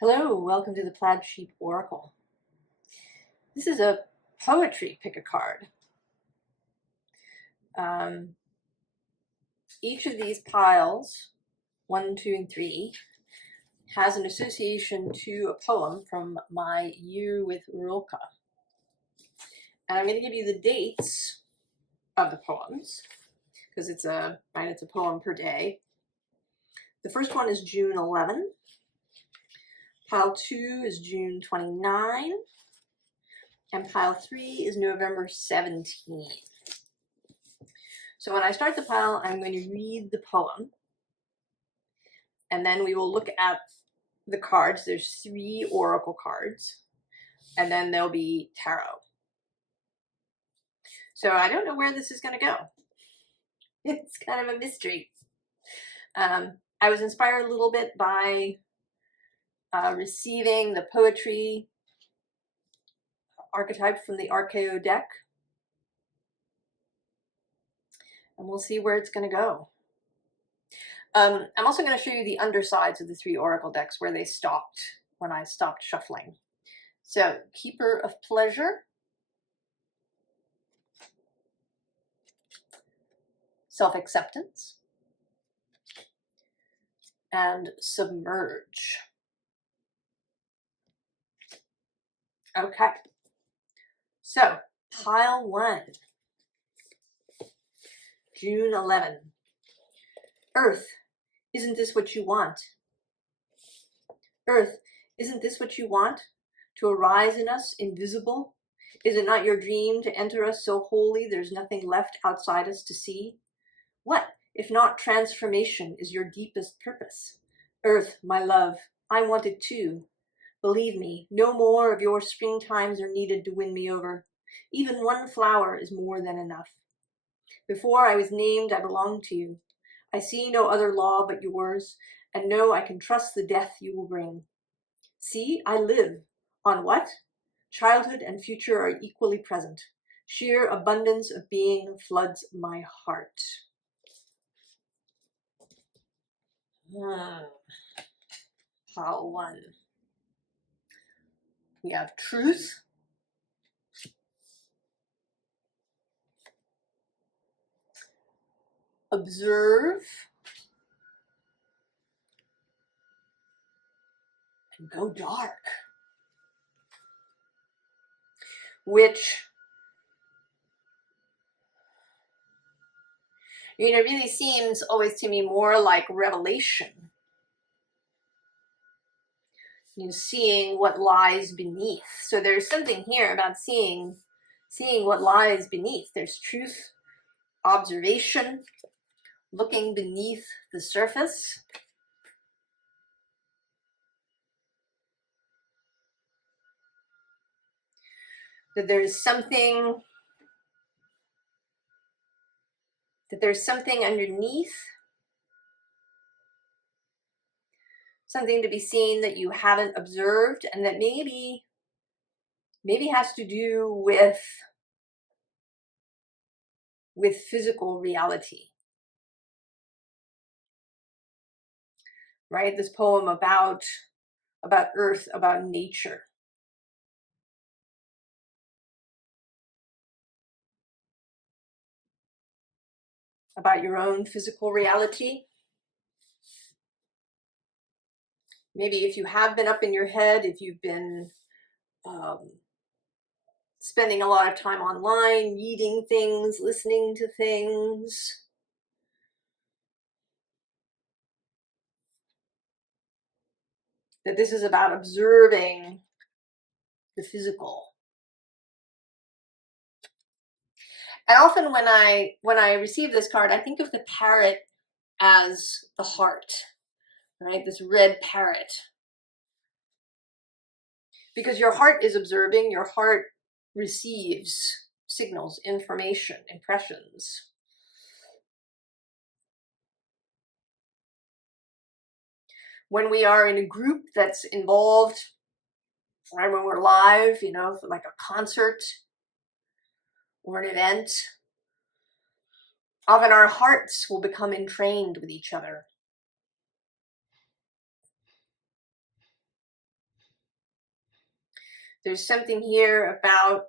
Hello, welcome to the Plaid Sheep Oracle. This is a poetry pick a card. Each of these piles, 1, 2, and 3, has an association to a poem from my Year With Rilke. And I'm going to give you the dates of the poems, because it's a poem per day. The first one is June 11. Pile 2 is June 29. And pile 3 is November 17. So when I start the pile, I'm going to read the poem, and then we will look at the cards. There's 3 oracle cards, and then there'll be tarot. So I don't know where this is going to go. It's kind of a mystery. I was inspired a little bit by receiving the poetry archetype from the Archeo deck. And we'll see where it's going to go. I'm also going to show you the undersides of the 3 oracle decks where they stopped when I stopped shuffling. So, Keeper of Pleasure, Self-Acceptance, and Submerge. Okay, so pile 1, June 11. Earth, isn't this what you want? Earth, isn't this what you want? To arise in us, invisible? Is it not your dream to enter us so wholly there's nothing left outside us to see? What, if not transformation, is your deepest purpose? Earth, my love, I want it too. Believe me, no more of your springtimes are needed to win me over. Even one flower is more than enough. Before I was named, I belonged to you. I see no other law but yours, and know I can trust the death you will bring. See, I live. On what? Childhood and future are equally present. Sheer abundance of being floods my heart. Pile 1. We have truth, observe, and go dark. Which, really seems always to me more like revelation. Seeing what lies beneath. So there's something here about seeing what lies beneath. There's truth, observation, looking beneath the surface. That there's something underneath, something to be seen that you haven't observed, and that maybe has to do with physical reality. Right? This poem about earth, about nature. About your own physical reality. Maybe if you have been up in your head, if you've been spending a lot of time online, reading things, listening to things. That this is about observing the physical. And often when I receive this card, I think of the parrot as the heart, right? This red parrot. Because your heart is observing, your heart receives signals, information, impressions. When we are in a group that's involved, right, when we're live, like a concert or an event, often our hearts will become entrained with each other. There's something here about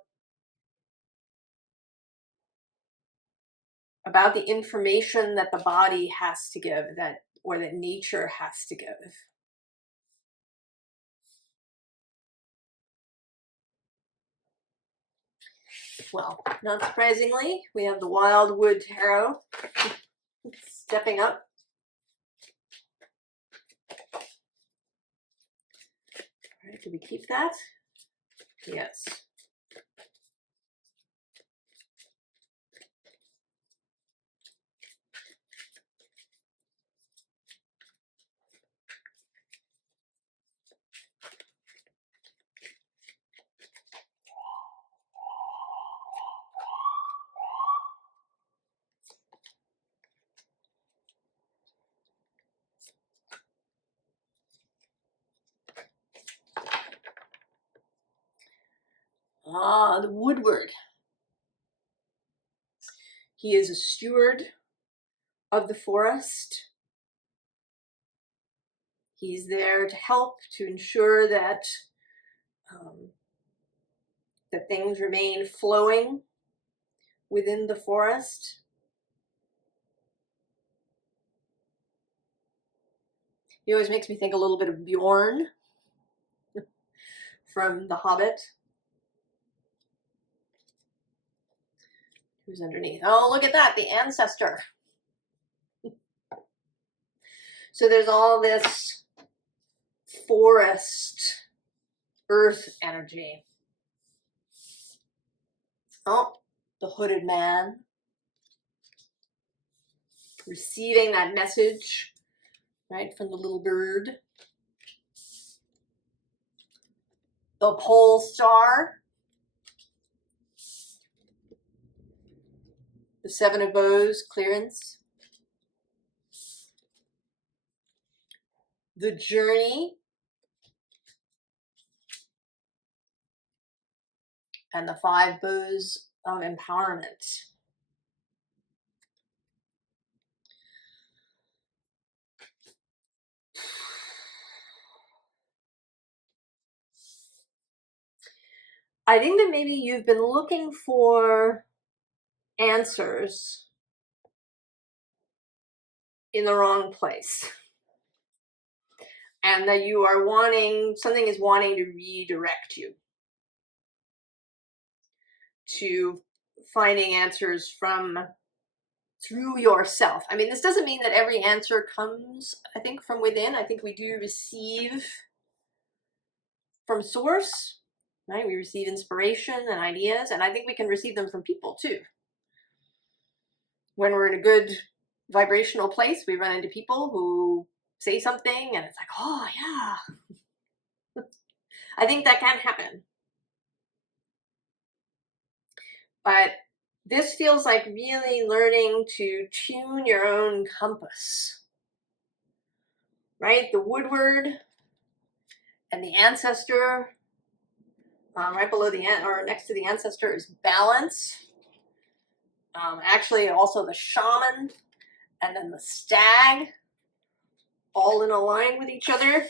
the information that the body has to give, or that nature has to give. Well, not surprisingly, we have the Wildwood Tarot stepping up. All right, do we keep that? Yes. Ah, the Woodward. He is a steward of the forest. He's there to help, to ensure that that things remain flowing within the forest. He always makes me think a little bit of Bjorn from The Hobbit. Who's underneath? Oh, look at that, the ancestor. So there's all this forest, earth energy. Oh, the hooded man. Receiving that message, right, from the little bird. The pole star. The Seven of Bows, clearance. The journey. And the Five Bows of empowerment. I think that maybe you've been looking for answers in the wrong place. And that you are something is wanting to redirect you to finding answers through yourself. I mean, this doesn't mean that every answer comes, I think, from within. I think we do receive from source, right? We receive inspiration and ideas, and I think we can receive them from people too. When we're in a good vibrational place, we run into people who say something and it's like, oh yeah. I think that can happen. But this feels like really learning to tune your own compass, right? The Woodward and the ancestor, right below or next to the ancestor is balance. Actually also the shaman and then the stag, all in a line with each other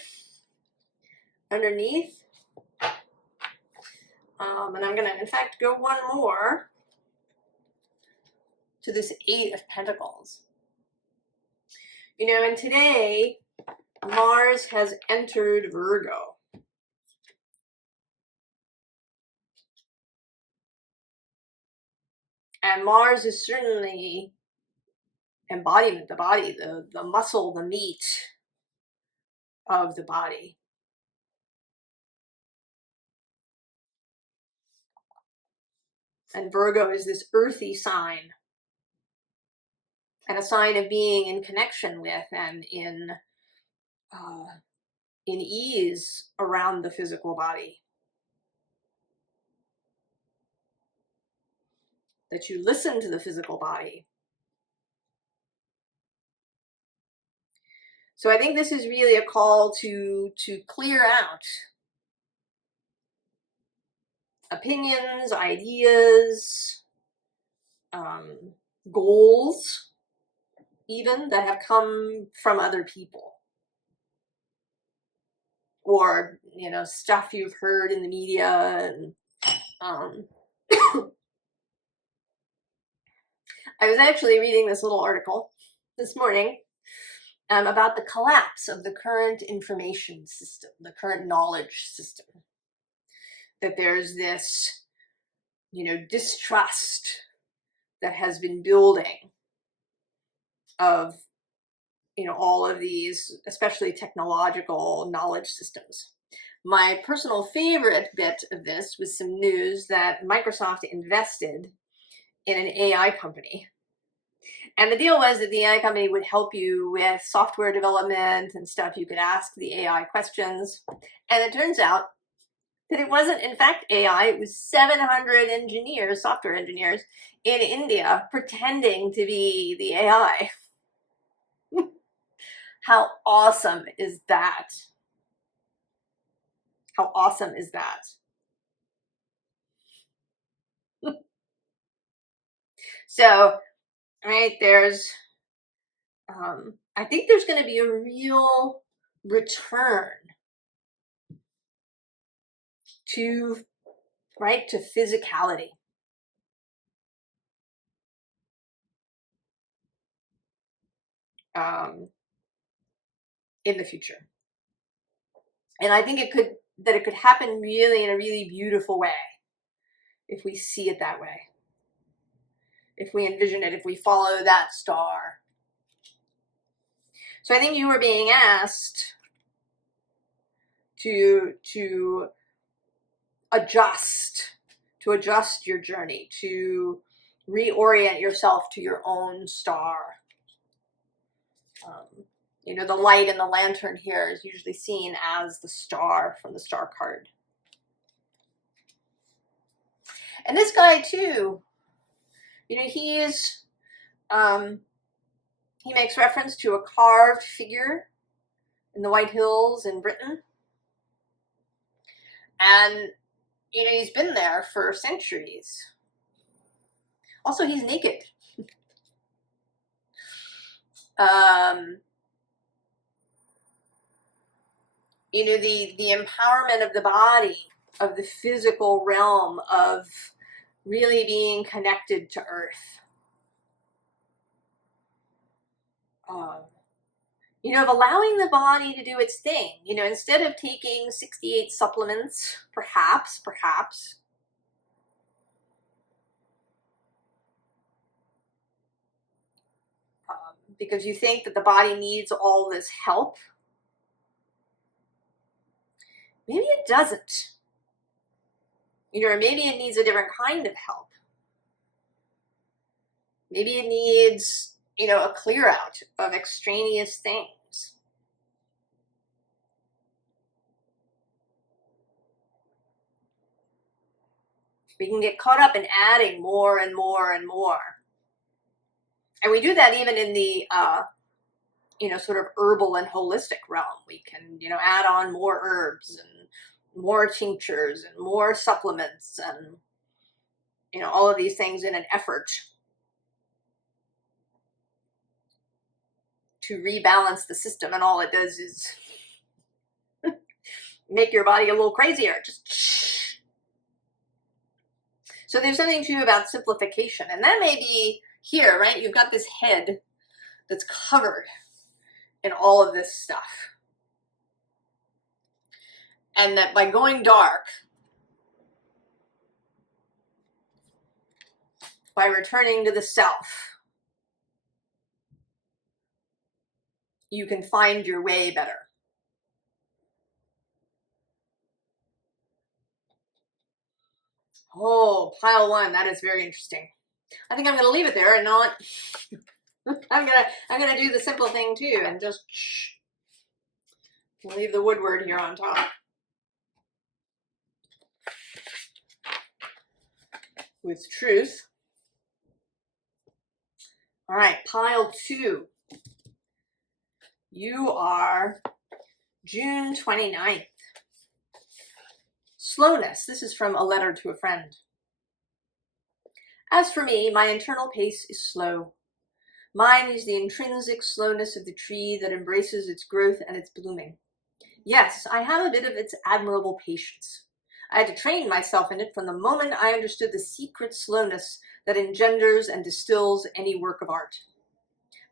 underneath. And I'm gonna, in fact, go one more to this Eight of Pentacles. You know, and today, Mars has entered Virgo. And Mars is certainly embodiment, the body, the muscle, the meat of the body. And Virgo is this earthy sign. And a sign of being in connection with and in ease around the physical body. That you listen to the physical body. So I think this is really a call to clear out opinions, ideas, goals, even that have come from other people. Or, you know, stuff you've heard in the media. And I was actually reading this little article this morning about the collapse of the current information system, the current knowledge system. That there's this, you know, distrust that has been building of, you know, all of these, especially technological knowledge systems. My personal favorite bit of this was some news that Microsoft invested in an AI company. And the deal was that the AI company would help you with software development and stuff. You could ask the AI questions. And it turns out that it wasn't, in fact, AI. It was 700 engineers, software engineers in India pretending to be the AI. How awesome is that? How awesome is that? So, right, there's, I think there's going to be a real return to, right, to physicality. In the future. And I think it could happen really in a really beautiful way if we see it that way. If we envision it, if we follow that star. So I think you were being asked to adjust your journey, to reorient yourself to your own star. You know, the light in the lantern here is usually seen as the star from the star card. And this guy too, you know, he makes reference to a carved figure in the White Hills in Britain. And, you know, he's been there for centuries. Also, he's naked. You know, the empowerment of the body, of the physical realm, of really being connected to Earth. You know, of allowing the body to do its thing. You know, instead of taking 68 supplements, perhaps, because you think that the body needs all this help. Maybe it doesn't. You know, or maybe it needs a different kind of help. Maybe it needs, you know, a clear out of extraneous things. We can get caught up in adding more and more and more. And we do that even in the, you know, sort of herbal and holistic realm. We can, you know, add on more herbs and more tinctures and more supplements and, you know, all of these things in an effort to rebalance the system. And all it does is make your body a little crazier. Just. So there's something too about simplification. And that may be here, right? You've got this head that's covered in all of this stuff. And that by going dark, by returning to the self, you can find your way better. Oh, pile one, that is very interesting. I think I'm going to leave it there and not. I'm gonna do the simple thing too, and just leave the woodward here on top. With truth. All right, pile two. You are June 29th. Slowness. This is from A Letter to a Friend. As for me, my internal pace is slow. Mine is the intrinsic slowness of the tree that embraces its growth and its blooming. Yes, I have a bit of its admirable patience. I had to train myself in it from the moment I understood the secret slowness that engenders and distills any work of art.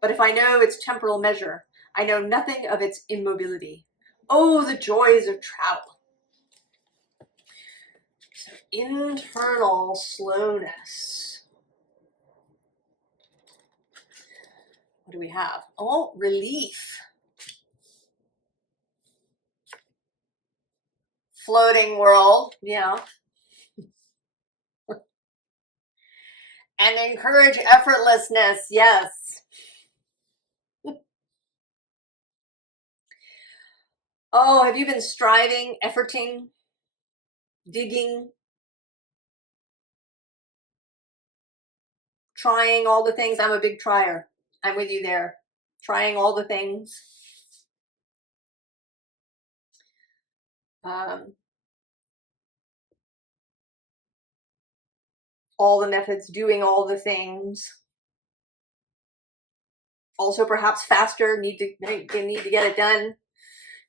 But if I know its temporal measure, I know nothing of its immobility. Oh, the joys of travel! So, internal slowness. What do we have? Oh, relief. Floating world, yeah. And encourage effortlessness, yes. Oh, have you been striving, efforting, digging, trying all the things? I'm a big trier. I'm with you there. Trying all the things. All the methods, doing all the things. Also perhaps faster, need to get it done.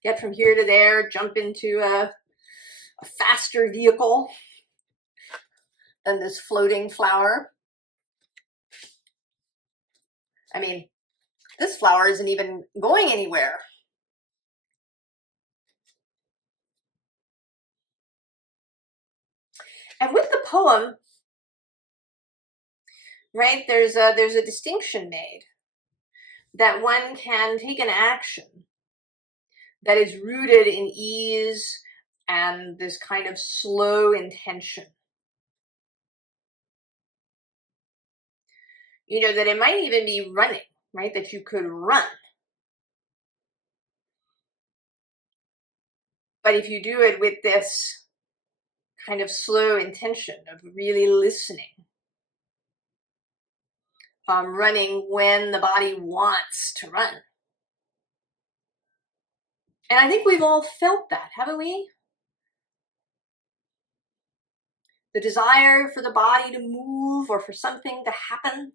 Get from here to there, jump into a faster vehicle than this floating flower. I mean, this flower isn't even going anywhere. And with the poem, right, there's a distinction made that one can take an action that is rooted in ease and this kind of slow intention. You know, that it might even be running, right? That you could run. But if you do it with this kind of slow intention of really listening, running when the body wants to run. And I think we've all felt that, haven't we? The desire for the body to move or for something to happen.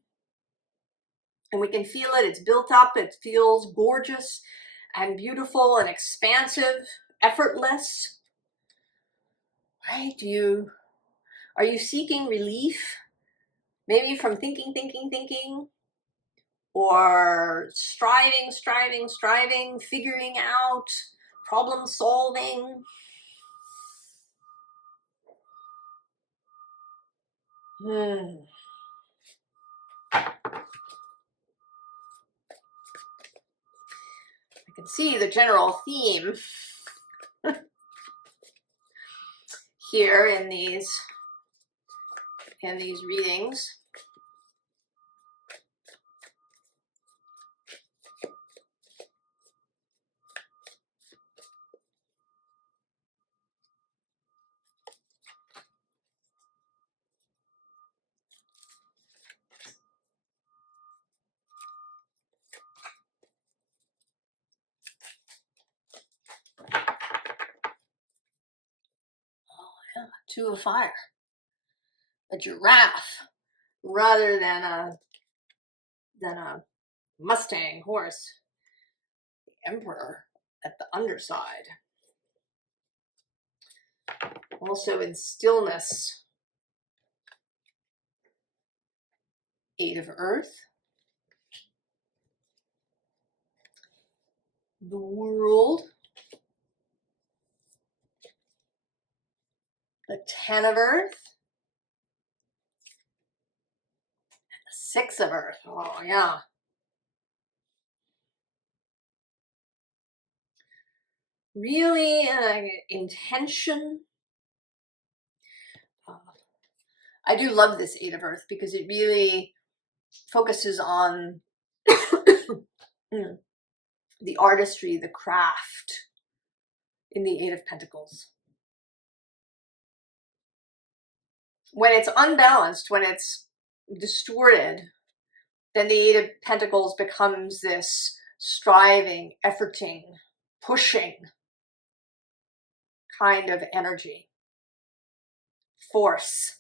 And we can feel it, it's built up, it feels gorgeous and beautiful and expansive, effortless. Right? Are you seeking relief? Maybe from thinking, or striving, figuring out, problem solving. I can see the general theme here in these readings. Two of fire, a giraffe, rather than a Mustang horse. The Emperor at the underside. Also in stillness, Eight of Earth, the World, the Ten of Earth, the Six of Earth. Oh yeah. Really intention. I do love this Eight of Earth because it really focuses on the artistry, the craft in the Eight of Pentacles. When it's unbalanced, when it's distorted, then the Eight of Pentacles becomes this striving, efforting, pushing kind of energy, force.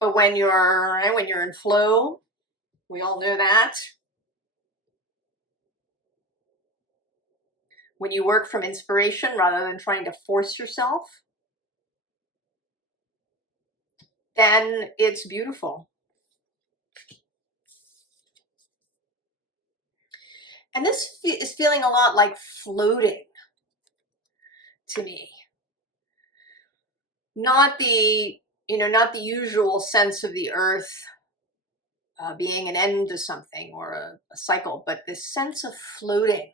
But when you're in flow, we all know that, when you work from inspiration rather than trying to force yourself, then it's beautiful. And this is feeling a lot like floating to me. Not the, not the usual sense of the earth being an end to something or a cycle, but this sense of floating.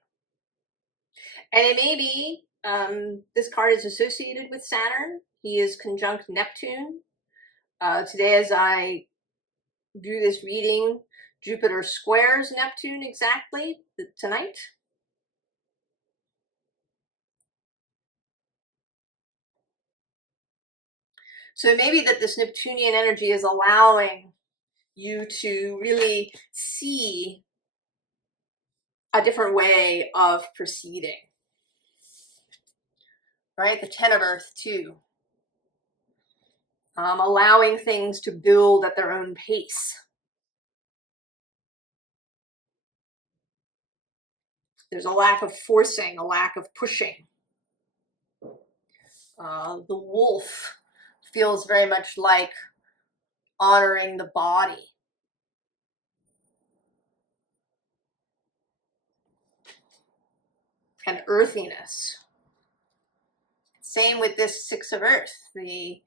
And it may be, this card is associated with Saturn. He is conjunct Neptune. Today, as I do this reading, Jupiter squares Neptune exactly tonight. So it may be that this Neptunian energy is allowing you to really see a different way of proceeding. Right? The Ten of Earth too. Allowing things to build at their own pace. There's a lack of forcing, a lack of pushing. The wolf feels very much like honoring the body. And earthiness. Same with this Six of Earth. The,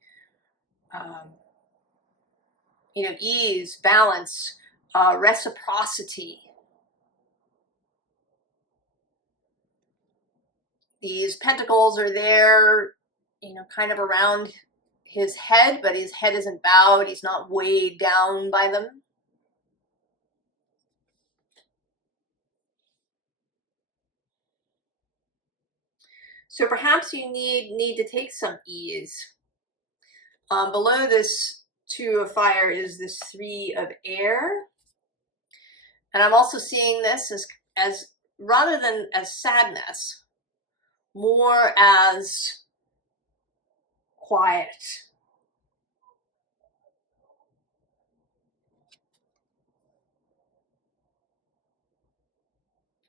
ease, balance, reciprocity. These pentacles are there, kind of around his head, but his head isn't bowed. He's not weighed down by them. So perhaps you need to take some ease. Below this Two of Fire is this Three of Air. And I'm also seeing this as rather than as sadness, more as quiet.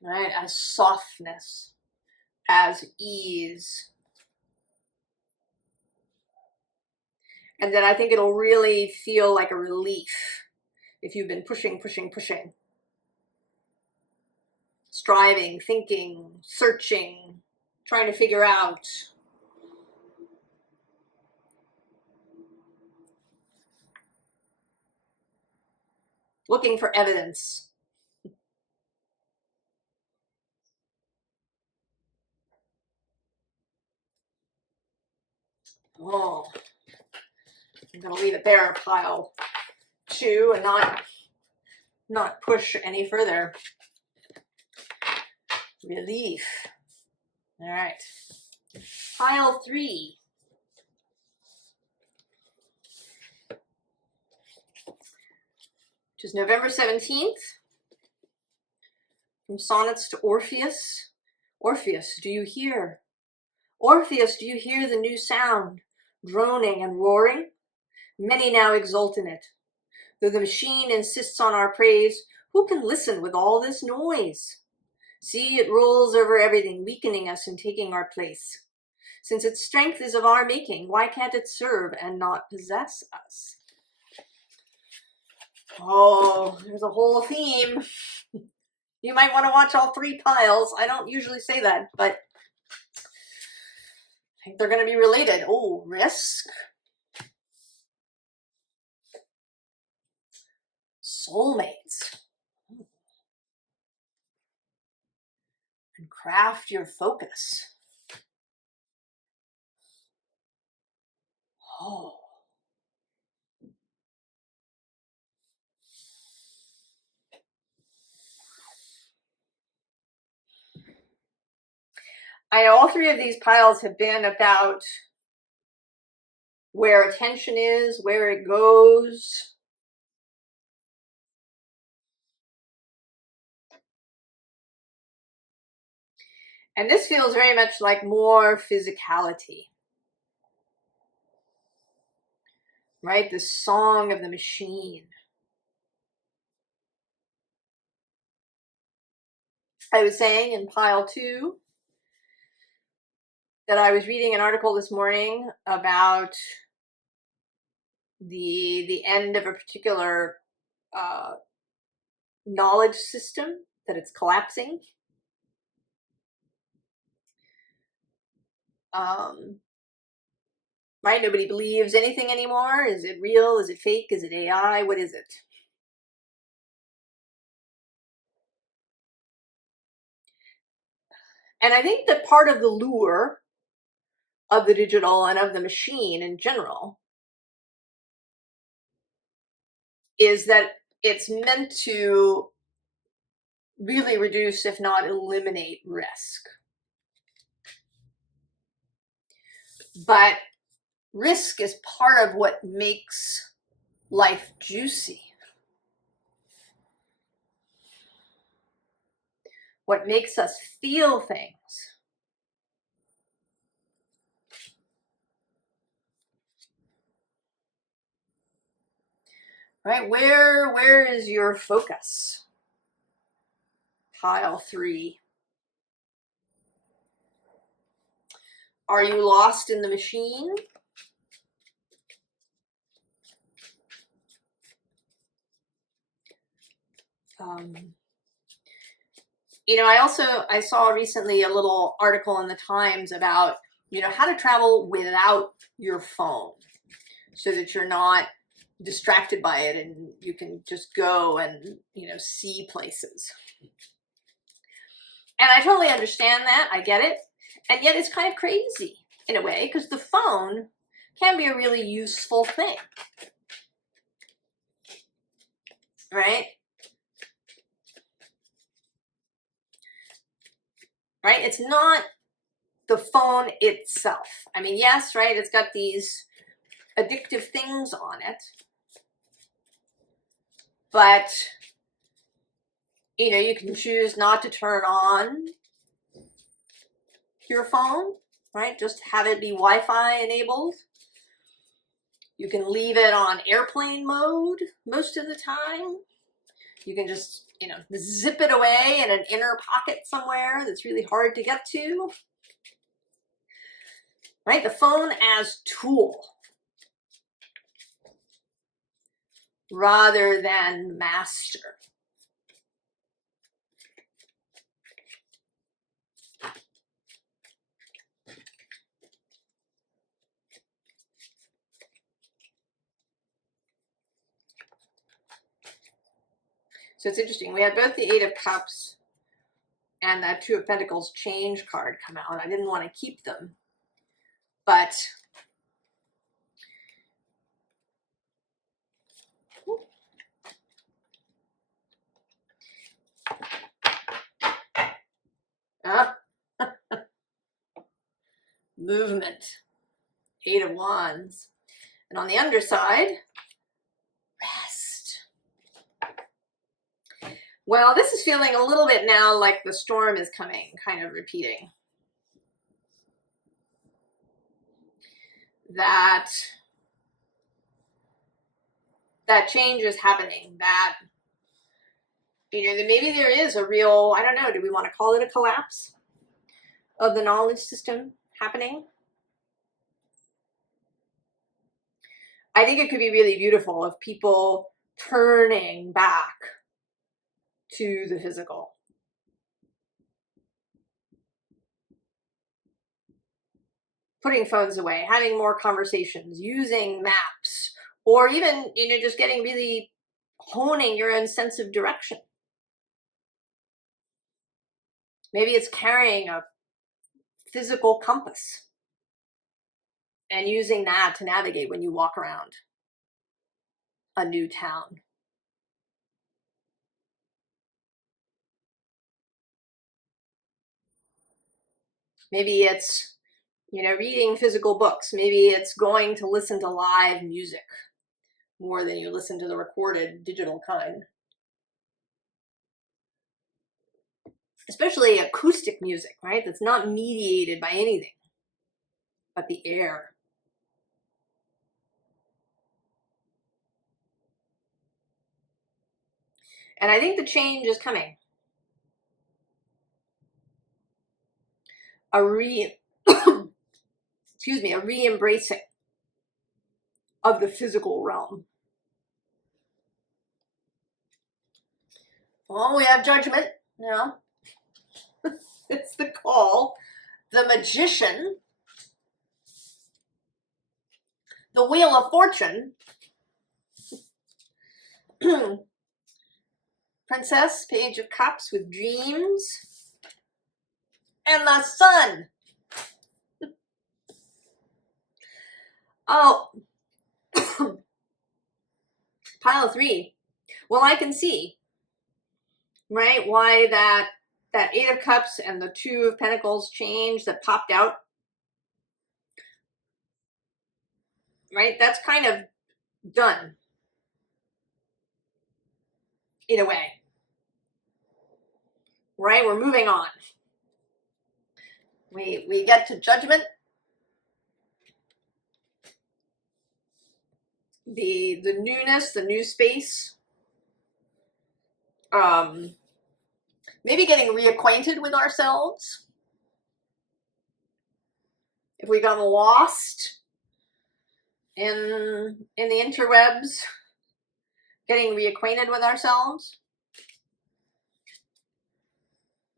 Right? As softness, as ease. And then I think it'll really feel like a relief if you've been pushing, striving, thinking, searching, trying to figure out. Looking for evidence. Oh, I'm going to leave it there, pile 2, and not push any further. Relief. All right. Pile 3. Which is November 17th. From Sonnets to Orpheus. Orpheus, do you hear? Orpheus, do you hear the new sound, droning and roaring? Many now exult in it. Though the machine insists on our praise, who can listen with all this noise? See, it rolls over everything, weakening us and taking our place. Since its strength is of our making, why can't it serve and not possess us? Oh, there's a whole theme. You might want to watch all 3 piles. I don't usually say that, but I think they're going to be related. Oh, risk. Soulmates. And craft your focus. Oh. All 3 of these piles have been about where attention is, where it goes. And this feels very much like more physicality. Right? The song of the machine. I was saying in pile 2, that I was reading an article this morning about the end of a particular knowledge system, that it's collapsing. Right? Nobody believes anything anymore. Is it real? Is it fake? Is it AI? What is it? And I think that part of the lure of the digital and of the machine in general is that it's meant to really reduce, if not eliminate, risk. But risk is part of what makes life juicy. What makes us feel things. Right? Where is your focus? Pile 3. Are you lost in the machine? You know, I saw recently a little article in the Times about, you know, how to travel without your phone so that you're not distracted by it and you can just go and, you know, see places. And I totally understand that. I get it. And yet it's kind of crazy in a way, because the phone can be a really useful thing. Right? Right? It's not the phone itself. I mean, yes, right? It's got these addictive things on it. But, you know, you can choose not to turn on your phone, right? Just have it be Wi-Fi enabled. You can leave it on airplane mode most of the time. You can just, you know, zip it away in an inner pocket somewhere that's really hard to get to. Right? The phone as tool rather than master. So it's interesting. We had both the 8 of Cups and that 2 of Pentacles change card come out. I didn't want to keep them, but movement, 8 of Wands. And on the underside, rest. Well, this is feeling a little bit now like the storm is coming, kind of repeating. That change is happening, that, you know, that maybe there is a real, I don't know, do we want to call it a collapse of the knowledge system happening? I think it could be really beautiful if people turning back to the physical. Putting phones away, having more conversations, using maps, or even, you know, just getting really honing your own sense of direction. Maybe it's carrying a physical compass and using that to navigate when you walk around a new town. Maybe it's, you know, reading physical books. Maybe it's going to listen to live music more than you listen to the recorded digital kind. Especially acoustic music, right? That's not mediated by anything but the air. And I think the change is coming. A excuse me, a re-embracing of the physical realm. Well, we have Judgment, you know. It's the call. The Magician. The Wheel of Fortune. Princess, Page of Cups with Dreams. And the Sun. Oh. Pile 3. Well, I can see, right, why that Eight of Cups and the Two of Pentacles change that popped out. Right? That's kind of done. In a way. Right? We're moving on. We get to Judgment. The newness, the new space. Maybe getting reacquainted with ourselves. If we got lost in the interwebs, getting reacquainted with ourselves.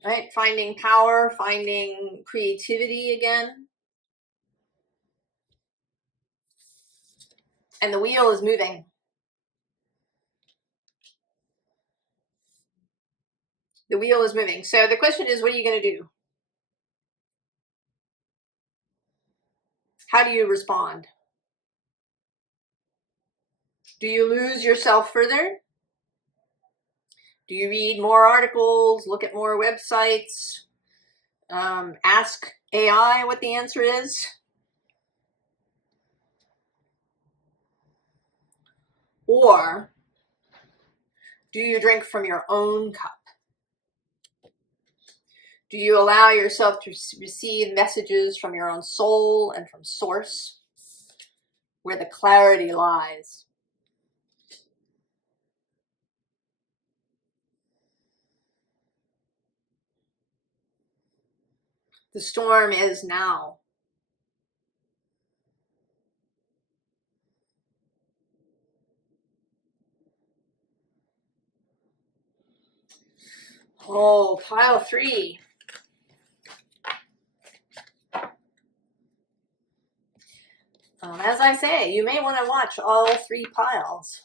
Right? Finding power, finding creativity again. And the wheel is moving. The wheel is moving. So the question is, what are you going to do? How do you respond? Do you lose yourself further? Do you read more articles, look at more websites, ask AI what the answer is? Or do you drink from your own cup? Do you allow yourself to receive messages from your own soul and from source, where the clarity lies? The storm is now. Oh, pile 3. As I say, you may want to watch all 3 piles.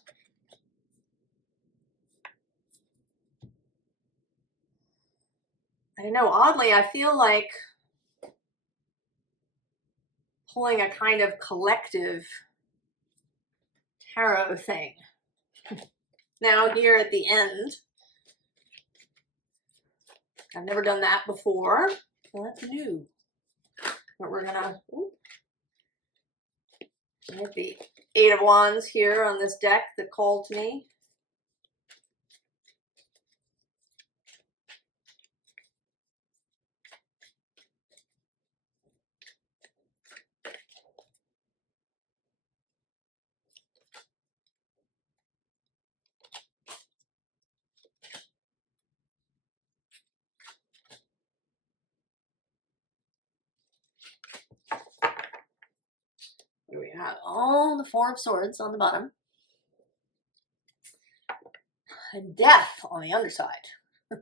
I don't know, oddly, I feel like pulling a kind of collective tarot thing. Now here at the end, I've never done that before, so that's new. But we're gonna get the 8 of Wands here on this deck that called to me. Here we have all the 4 of Swords on the bottom. And Death on the underside. I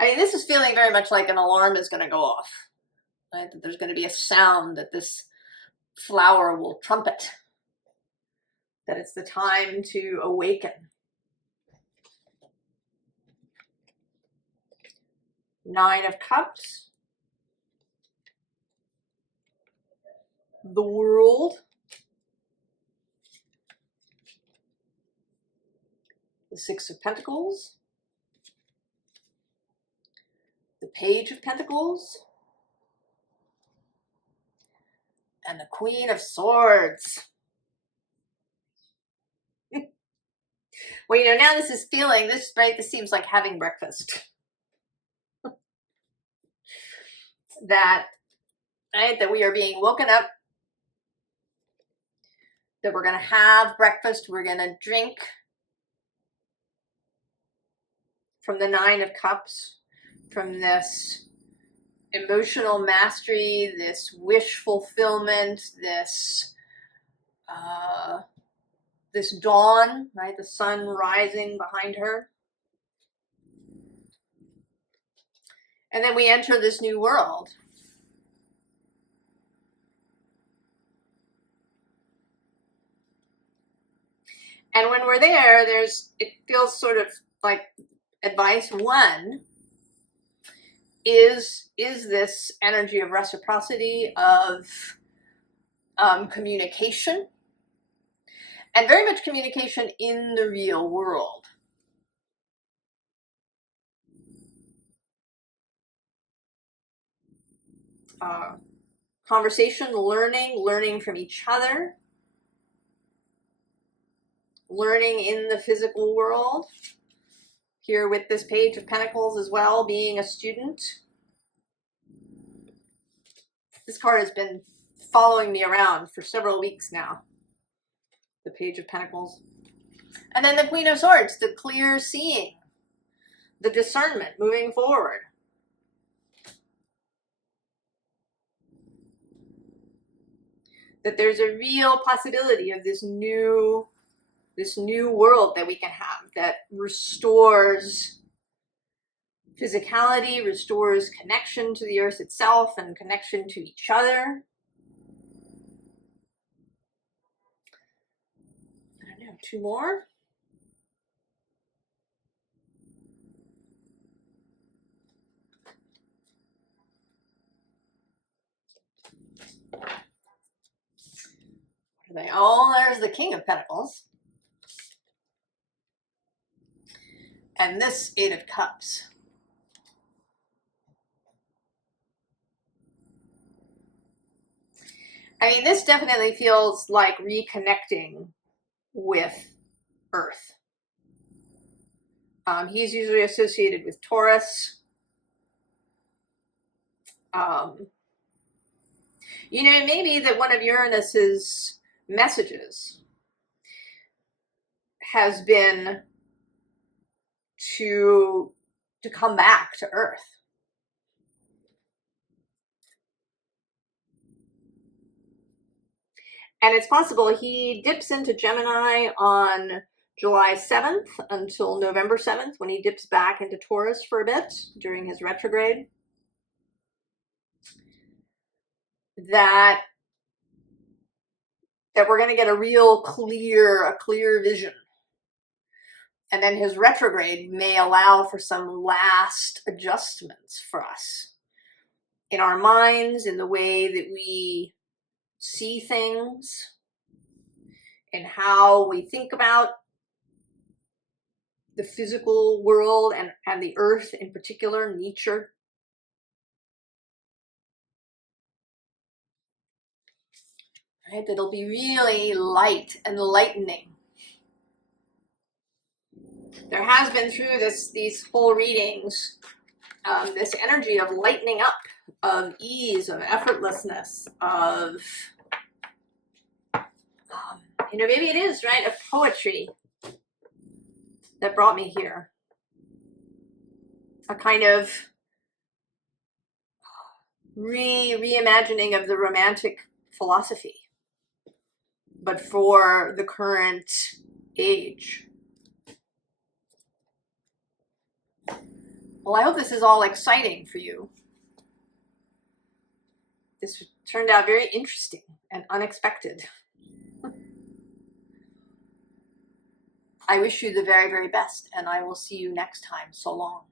mean, this is feeling very much like an alarm is going to go off. Right? That there's going to be a sound that this flower will trumpet. That it's the time to awaken. Nine of Cups. The World. The Six of Pentacles. The Page of Pentacles. And the Queen of Swords. Well, you know, now this is feeling, this, right, this seems like having breakfast. That, right, that we are being woken up. That we're going to have breakfast. We're going to drink from the Nine of Cups, from this emotional mastery, this wish fulfillment, this dawn, right? The sun rising behind her. And then we enter this new world. And when we're there, it feels sort of like advice one is this energy of reciprocity, of communication, and very much communication in the real world. Conversation, learning from each other, learning in the physical world. Here with this Page of Pentacles as well, being a student. This card has been following me around for several weeks now. The Page of Pentacles. And then the Queen of Swords, the clear seeing, the discernment, moving forward. That there's a real possibility of this new world that we can have that restores physicality, restores connection to the earth itself and connection to each other. I don't know, two more. What are they? Oh, there's the King of Pentacles. And this Eight of Cups. I mean, this definitely feels like reconnecting with Earth. He's usually associated with Taurus. You know, maybe that one of Uranus's messages has been to come back to Earth. And it's possible he dips into Gemini on July 7th until November 7th, when he dips back into Taurus for a bit during his retrograde. That we're going to get a real clear vision. And then his retrograde may allow for some last adjustments for us in our minds, in the way that we see things, in how we think about the physical world and the earth in particular, nature. Right? That'll be really light and lightening. There has been through these whole readings, this energy of lightening up, of ease, of effortlessness, of, you know, maybe it is, right, of poetry that brought me here. A kind of reimagining of the Romantic philosophy, but for the current age. Well, I hope this is all exciting for you. This turned out very interesting and unexpected. I wish you the very, very best, and I will see you next time. So long.